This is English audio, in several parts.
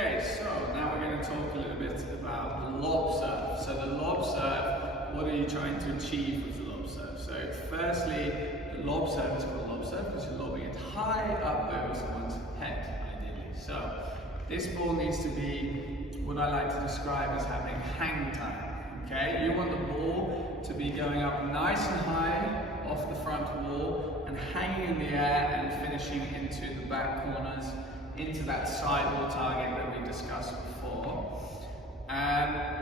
Okay, so now we're going to talk a little bit about the lob serve. So the lob serve, what are you trying to achieve with the lob serve? So firstly, the lob serve is called lob serve because you're lobbing it high up over someone's head, ideally. So this ball needs to be what I like to describe as having hang time. Okay, you want the ball to be going up nice and high off the front wall and hanging in the air and finishing into the back corners, into that side wall target that we discussed before.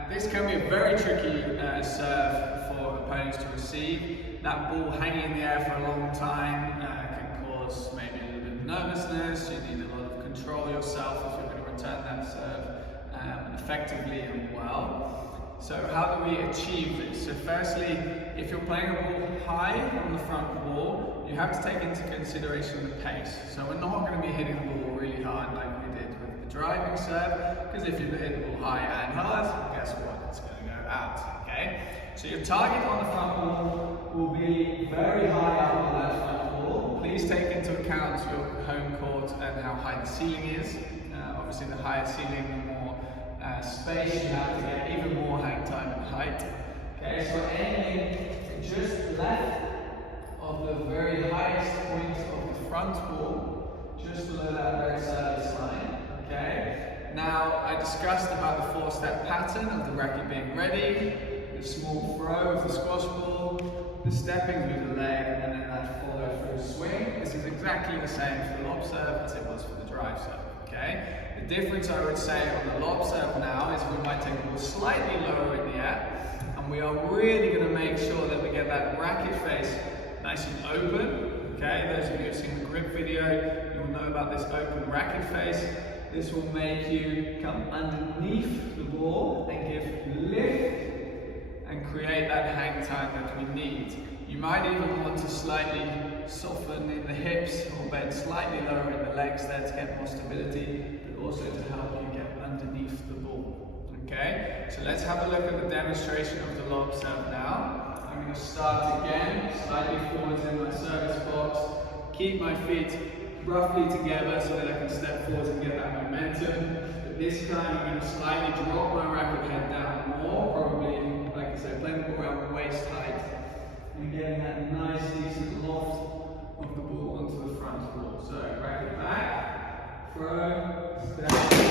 This can be a very tricky serve for opponents to receive. That ball hanging in the air for a long time can cause maybe a little bit of nervousness. You need a lot of control yourself if you're going to return that serve effectively and well. So how do we achieve this? So firstly, if you're playing a ball high on the front wall, you have to take into consideration the pace. So we're not going to be hitting the ball really hard like we did with the driving serve, because if you hit the ball high and hard, guess what? It's going to go out, okay? So your target on the front wall will be very high up on that front wall. Please take into account your home court and how high the ceiling is. Obviously the higher ceiling, the more space you have to get even more hang time and height. Okay, so we're aiming just left of the very highest point of the front wall, just below that very service line. Okay. Now I discussed about the 4-step pattern of the racket being ready, the small throw of the squash ball, the stepping with the leg, and then that follow-through swing. This is exactly the same for the lob serve as it was for the drive serve. Okay. The difference I would say on the lob serve now is we might take the ball slightly lower in the air, and we are really going to make sure that we get that racket face nice and open. Okay, those of you who have seen the grip video, you'll know about this open racket face. This will make you come underneath the ball and give lift and create that hang time that we need. You might even want to slightly soften in the hips or bend slightly lower in the legs there to get more stability, but also to help you get underneath the ball. Okay, so let's have a look at the demonstration of the lob serve now. I'm going to start again, slightly forwards in my service box, keep my feet roughly together so that I can step forwards and get that momentum. But this time I'm going to slightly drop my racket head down more, probably, like I said, playing the ball around waist height, and getting that nice, decent loft of the ball onto the front wall. So, racket back, throw, step,